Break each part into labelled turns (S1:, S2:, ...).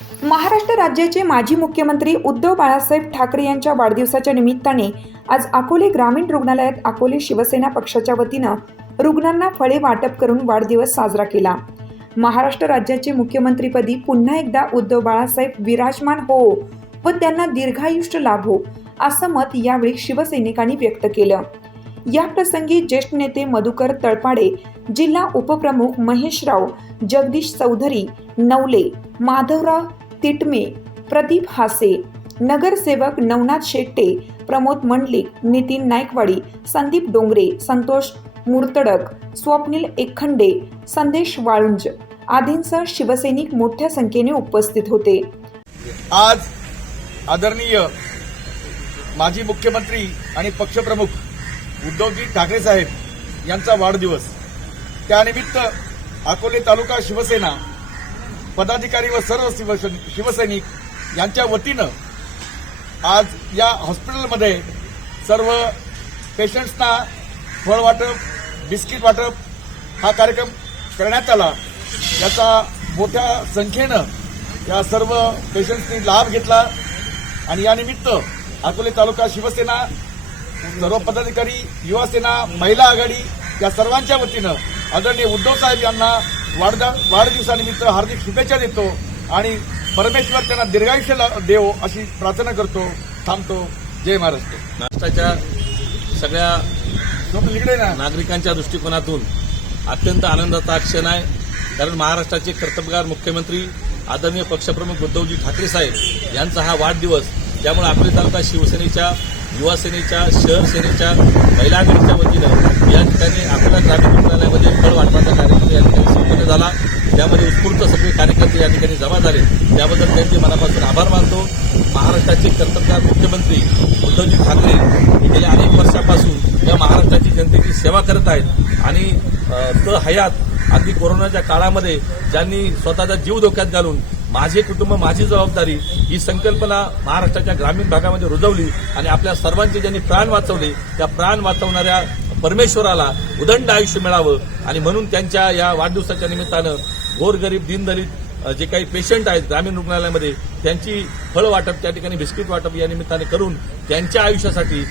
S1: महाराष्ट्र राज्याचे माजी मुख्यमंत्री उद्धव बाळासाहेब ठाकरे यांच्या वाढदिवसाच्या निमित्ताने आज अकोले ग्रामीण रुग्णालयात अकोले शिवसेना पक्षाच्या वतीनं रुग्णांना फळे वाटप करून वाढदिवस साजरा केला. महाराष्ट्र राज्याचे मुख्यमंत्रीपदी पुन्हा एकदा उद्धव बाळासाहेब विराजमान हो व त्यांना दीर्घायुष्य लाभो असं मत यावेळी शिवसैनिकांनी व्यक्त केलं. या प्रसंगी ज्येष्ठ नेते मधुकर तळपाडे जिल्हा उपप्रमुख महेशराव जगदीश चौधरी नवले माधवराव तिटमे प्रदीप हासे नगरसेवक नवनाथ शेट्टे प्रमोद मंडलिक नितीन नायकवाडी संदीप डोंगरे संतोष मुर्तडक स्वप्नील एकखंडे संदेश वाळुंज आदींसह शिवसैनिक मोठ्या संख्येने उपस्थित होते.
S2: आज आदरणीय माजी मुख्यमंत्री आणि पक्षप्रमुख उद्धवजी ठाकरे साहेब यांचा वाढदिवस. त्यानिमित्त अकोले तालुका शिवसेना पदाधिकारी व सर्व शिवस- शिवसैनिक यांच्या वतीनं आज या हॉस्पिटलमध्ये सर्व पेशंट्सना फळ वाटप बिस्किट वाटप हा कार्यक्रम करण्यात आला. याचा मोठ्या संख्येनं या सर्व पेशंट्सनी लाभ घेतला आणि यानिमित्त अकोले तालुका शिवसेना सर्व पदाधिकारी युवासेना महिला आघाडी या सर्वांच्या वतीनं आदरणीय उद्धव साहेब यांना वाढदा वाढदिवसानिमित्त हार्दिक शुभेच्छा देतो आणि परमेश्वर त्यांना दीर्घायुष्य देवो अशी प्रार्थना करतो थांबतो. जय महाराष्ट्र.
S3: राष्ट्राच्या सगळ्या नागरिकांच्या दृष्टिकोनातून अत्यंत आनंदाचा क्षण आहे. कारण महाराष्ट्राचे कर्तव्यगार मुख्यमंत्री आदरणीय पक्षप्रमुख उद्धवजी ठाकरे साहेब यांचा हा वाढदिवस त्यामुळे आपले तालुका शिवसेनेच्या युवा सेनेच्या शहर सेनेच्या महिला आघाडीच्या वतीनं या ठिकाणी आपल्या ग्रामीण रुग्णालयामध्ये फळ वाटपाचा कार्यक्रम झाला. त्यामध्ये उत्स्फूर्त सगळे कार्यकर्ते या ठिकाणी जमा झाले. त्याबद्दल त्यांचे मनापासून आभार मानतो. महाराष्ट्राचे कर्तव्यगार मुख्यमंत्री उद्धवजी ठाकरे हे गेल्या अनेक वर्षापासून या महाराष्ट्राची जनतेची सेवा करत आहेत. आणि अ, त हयात अगदी कोरोनाच्या काळामध्ये ज्यांनी स्वतःचा जीव धोक्यात घालून माझे कुटुंब माझी जबाबदारी ही संकल्पना महाराष्ट्राच्या ग्रामीण भागामध्ये रुजवली आणि आपल्या सर्वांचे ज्यांनी प्राण वाचवले त्या प्राण वाचवणाऱ्या परमेश्वराला उदंड आयुष्य मिळावं आणि म्हणून त्यांच्या या वाढदिवसाच्या निमित्तानं गोरगरीब दिनदलित जे काही पेशंट आहेत ग्रामीण रुग्णालयामध्ये त्यांची फळ वाटप त्या ठिकाणी बिस्किट वाटप या निमित्ताने करून त्यांच्या आयुष्यासाठी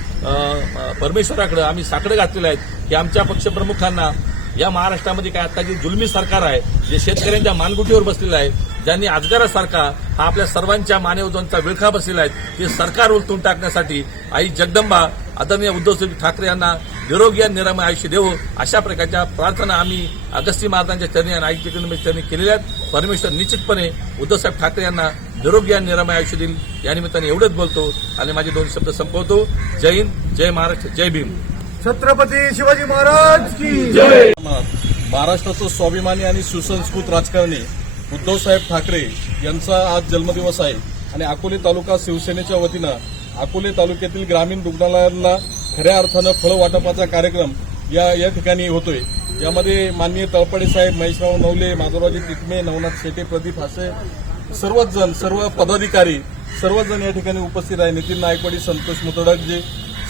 S3: परमेश्वराकडे आम्ही साकडं घातलेलं आहेत की आमच्या पक्षप्रमुखांना या महाराष्ट्रामध्ये काय आता जे जुलमी सरकार आहे जे शेतकऱ्यांच्या मानगुटीवर बसलेलं आहे ज्यांनी आजगारासारखा हा आपल्या सर्वांच्या मानेवजांचा विळखा बसलेला आहे ते सरकार उलटून टाकण्यासाठी आई जगदंबा आदरणीय उद्धवसाहेब ठाकरे यांना निरोगी आणि निरामय आयुष्य देवो. अशा प्रकारच्या प्रार्थना आम्ही अगस्ती महाराजांच्या चरणी आणि आई जगदंबेच्या चरणी केलेल्या आहेत. परमेश्वर निश्चितपणे उद्धवसाहेब ठाकरे यांना निरोगी आणि निरामय आयुष्य देईल. या निमित्ताने एवढंच बोलतो आणि माझे दोन शब्द संपवतो. जय हिंद जय महाराष्ट्र जय भीम.
S2: छत्रपती शिवाजी महाराज की
S4: महाराष्ट्राचं स्वाभिमानी आणि सुसंस्कृत राजकारणी उद्धवसाहेब ठाकरे यांचा आज जन्मदिवस आहे. आणि अकोले तालुका शिवसेनेच्या वतीनं अकोले तालुक्यातील ग्रामीण रुग्णालयांना खऱ्या अर्थानं फळ वाटपाचा कार्यक्रम या या ठिकाणी होतोय. यामध्ये माननीय तळपडे साहेब महेशराव नवले माधवरावजी तिकमे नवनाथ शेटे प्रदीप हासे सर्वच जण सर्व पदाधिकारी सर्वजण या ठिकाणी उपस्थित आहे. नितीन नायकवाडी संतोष मुतडकजी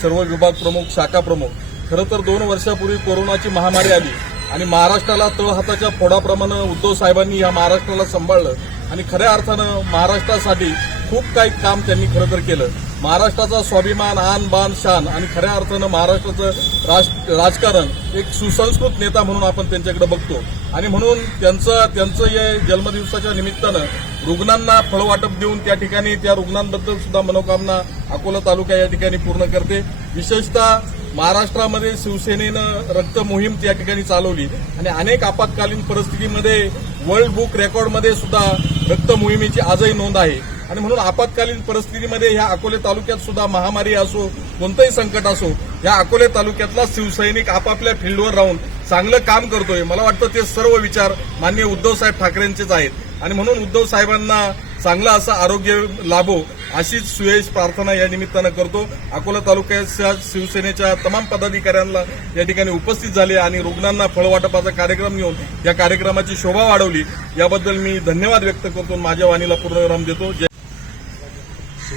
S4: सर्व विभाग प्रमुख शाखा प्रमुख. खरं तर दोन वर्षापूर्वी कोरोनाची महामारी आली आणि महाराष्ट्राला तळहाताच्या फोडाप्रमाणे उद्धव साहेबांनी या महाराष्ट्राला सांभाळलं आणि खऱ्या अर्थानं महाराष्ट्रासाठी खूप काही काम त्यांनी खरं तर केलं. महाराष्ट्राचा स्वाभिमान आन बान शान आणि खऱ्या अर्थानं महाराष्ट्राचं राज- राजकारण एक सुसंस्कृत नेता म्हणून आपण त्यांच्याकडे बघतो. आणि म्हणून त्यांचं त्यांचं या जन्मदिवसाच्या निमित्तानं रुग्णांना फळवाटप देऊन त्या ठिकाणी त्या रुग्णांबद्दल सुद्धा मनोकामना अकोला तालुका या ठिकाणी पूर्ण करते. विशेषतः महाराष्ट्रामध्ये शिवसेनेनं रक्त मोहीम त्या ठिकाणी चालवली. आणि अनेक आपत्कालीन परिस्थितीमध्ये वर्ल्ड बुक रेकॉर्डमध्ये सुद्धा रक्त मोहिमेची आजही नोंद आहे. आणि म्हणून आपत्कालीन परिस्थितीमध्ये ह्या अकोले तालुक्यात सुद्धा महामारी असो कोणतंही संकट असो या अकोले तालुक्यातला शिवसैनिक आपापल्या फील्डवर राहून चांगलं काम करतोय. मला वाटतं ते सर्व विचार माननीय उद्धवसाहेब ठाकरेंचेच आहेत. आणि म्हणून उद्धव साहेबांना चांगलं असं आरोग्य लाभो अशीच सुयश प्रार्थना या निमित्तानं करतो. अकोला तालुक्याच्या शिवसेनेच्या तमाम पदाधिकाऱ्यांना या ठिकाणी उपस्थित झाले आणि रुग्णांना फळवाटपाचा कार्यक्रम घेऊन या कार्यक्रमाची शोभा वाढवली. याबद्दल मी धन्यवाद व्यक्त करतो माझ्या वाणीला पूर्णविराम देतो. जय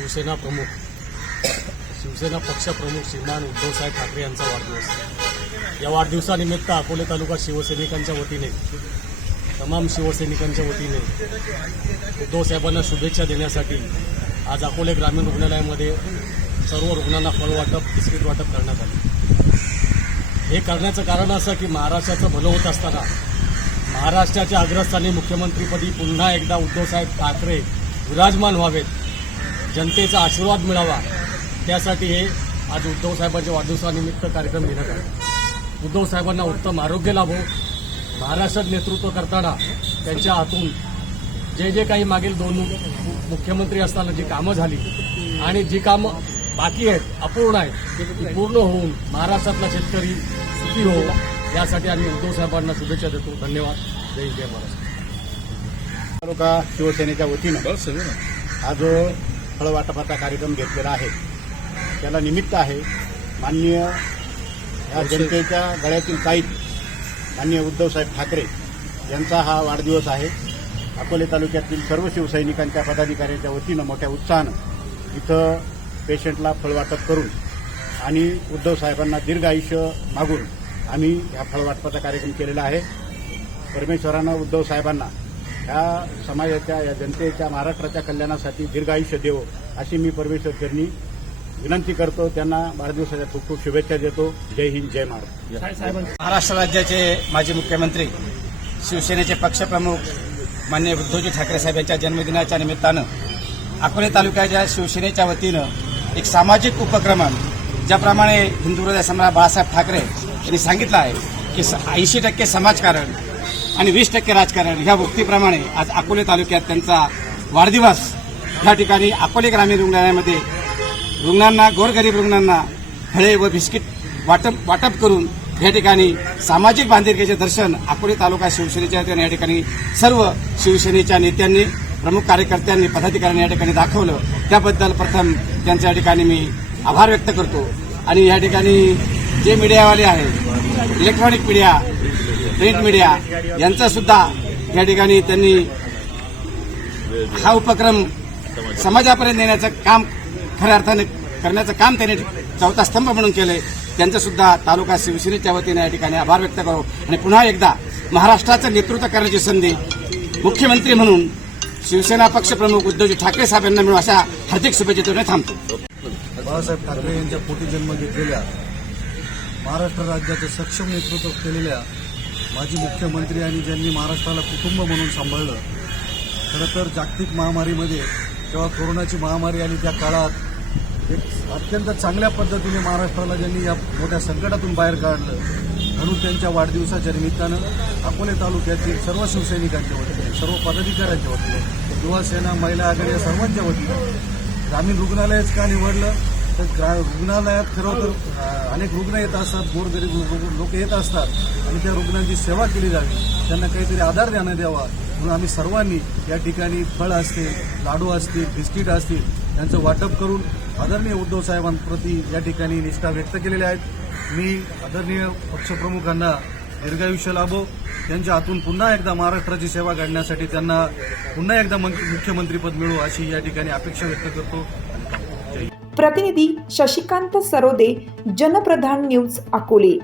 S5: शिवसेना प्रमुख. शिवसेना पक्षप्रमुख श्रीमान उद्धवसाहेब ठाकरे यांचा वाढदिवस. या वाढदिवसानिमित्त अकोले तालुका शिवसैनिकांच्या वतीने तमाम शिवसैनिकांच्या वतीने उद्धवसाहेबांना शुभेच्छा देण्यासाठी आज अकोले ग्रामीण रुग्णालयामध्ये सर्व रुग्णांना फळ वाटप बिस्किट वाटप करण्यात आले. हे करण्याचं कारण असं की महाराष्ट्राचं भलं होत असताना महाराष्ट्राच्या अग्रस्थानी मुख्यमंत्रीपदी पुन्हा एकदा उद्धवसाहेब ठाकरे विराजमान व्हावेत. जनतेचा आशीर्वाद मिळावा. त्यासाठी हे आज उद्धव साहेबांच्या वाढदिवसानिमित्त कार्यक्रम घेण्यात आला. उद्धव साहेबांना उत्तम आरोग्य लाभो. महाराष्ट्रात नेतृत्व करताना त्यांच्या हातून जे जे काही मागील दोन मुख्यमंत्री असताना जी कामं झाली आणि जी कामं बाकी आहेत अपूर्ण आहेत ती पूर्ण होऊन महाराष्ट्रातला शेतकरी सुखी हो. यासाठी आम्ही उद्धव साहेबांना शुभेच्छा देतो. धन्यवाद. जय हिंद, जय महाराष्ट्र.
S6: तालुका शिवसेनेच्या वतीनं
S3: बस सगळं. ना.
S6: हा जो फळवाटपाचा कार्यक्रम घेतलेला आहे. त्याला निमित्त आहे माननीय या जनतेच्या गळ्यातील काही माननीय उद्धवसाहेब ठाकरे यांचा हा वाढदिवस आहे. अकोले तालुक्यातील सर्व शिवसैनिकांच्या पदाधिकाऱ्यांच्या वतीनं मोठ्या उत्साहानं इथं पेशंटला फळवाटप करून आणि उद्धव साहेबांना दीर्घ आयुष्य मागून आम्ही ह्या फळवाटपाचा कार्यक्रम केलेला आहे. परमेश्वरानं उद्धव ह्या या समाजाच्या या जनतेच्या महाराष्ट्राच्या कल्याणासाठी दीर्घायुष्य देवो अशी मी परमेश्वर चरणी विनंती करतो. त्यांना वाढदिवसाच्या खूप खूप शुभेच्छा देतो. जय हिंद जय महाराष्ट्र.
S7: महाराष्ट्र राज्याचे माजी मुख्यमंत्री शिवसेनेचे पक्षप्रमुख माननीय उद्धवजी ठाकरे साहेब यांच्या जन्मदिनाच्या निमित्तानं अकोले तालुक्याच्या शिवसेनेच्या वतीनं एक सामाजिक उपक्रम ज्याप्रमाणे हिंदू हृदय सम्राट बाळासाहेब ठाकरे यांनी सांगितलं आहे की ऐंशी टक्के समाजकारण आणि वीस टक्के राजकारण ह्या वृत्तीप्रमाणे आज अकोले तालुक्यात त्यांचा वाढदिवस या ठिकाणी अकोले ग्रामीण रुग्णालयामध्ये रुग्णांना गोरगरीब रुग्णांना फळे व बिस्किट वाटप वाटप करून या ठिकाणी सामाजिक बांधिलकीचे दर्शन अकोले तालुका शिवसेनेच्या वतीने या ठिकाणी सर्व शिवसेनेच्या नेत्यांनी प्रमुख कार्यकर्त्यांनी पदाधिकाऱ्यांनी या ठिकाणी दाखवलं. त्याबद्दल प्रथम त्यांच्या ठिकाणी मी आभार व्यक्त करतो. आणि या ठिकाणी जे मीडियावाले आहेत इलेक्ट्रॉनिक मीडिया प्रिंट मीडिया यांचा सुद्धा या ठिकाणी त्यांनी हा उपक्रम समाजापर्यंत नेण्याचं काम खऱ्या अर्थाने करण्याचं काम त्यांनी चौथा स्तंभ म्हणून केले त्यांचं सुद्धा तालुका शिवसेनेच्या वतीने या ठिकाणी आभार व्यक्त करू. आणि पुन्हा एकदा महाराष्ट्राचं नेतृत्व करण्याची संधी मुख्यमंत्री म्हणून शिवसेना पक्षप्रमुख उद्धवजी ठाकरे साहेब यांना मिळू अशा हार्दिक शुभेच्छा देऊन थांबतो.
S8: बाळासाहेब ठाकरे यांच्या पोटी जन्म घेतलेल्या महाराष्ट्र राज्याचं सक्षम नेतृत्व केलेल्या माजी मुख्यमंत्री आणि ज्यांनी महाराष्ट्राला कुटुंब म्हणून सांभाळलं खरं तर जागतिक महामारीमध्ये जेव्हा कोरोनाची महामारी आली त्या काळात एक अत्यंत चांगल्या पद्धतीने महाराष्ट्राला ज्यांनी या मोठ्या संकटातून बाहेर काढलं म्हणून त्यांच्या वाढदिवसाच्या निमित्तानं अकोले तालुक्यातील सर्व शिवसैनिकांच्या वतीने सर्व पदाधिकाऱ्यांच्या वतीने युवासेना महिला आघाडी या सर्वांच्या वतीने ग्रामीण रुग्णालयच का निवडलं तर ग्रा रुग्णालयात खरं तर अनेक रुग्ण येत असतात गोरगरीब लोक येत असतात आणि त्या रुग्णांची सेवा केली जावी. त्यांना काहीतरी आधार देण्यात द्यावा म्हणून आम्ही सर्वांनी या ठिकाणी फळ असतील लाडू असतील बिस्किट असतील यांचं वाटप करून आदरणीय उद्धव साहेबांप्रती या ठिकाणी निष्ठा व्यक्त केलेल्या आहेत मी आदरणीय पक्षप्रमुखांना दीर्घायुष्य लाभो. त्यांच्या हातून पुन्हा एकदा महाराष्ट्राची सेवा घडण्यासाठी त्यांना पुन्हा एकदा मंत्री- मुख्यमंत्रीपद मिळो अशी या ठिकाणी अपेक्षा व्यक्त करतो.
S1: प्रतिनिधी शशिकांत सरोदे जनप्रधान न्यूज अकोले.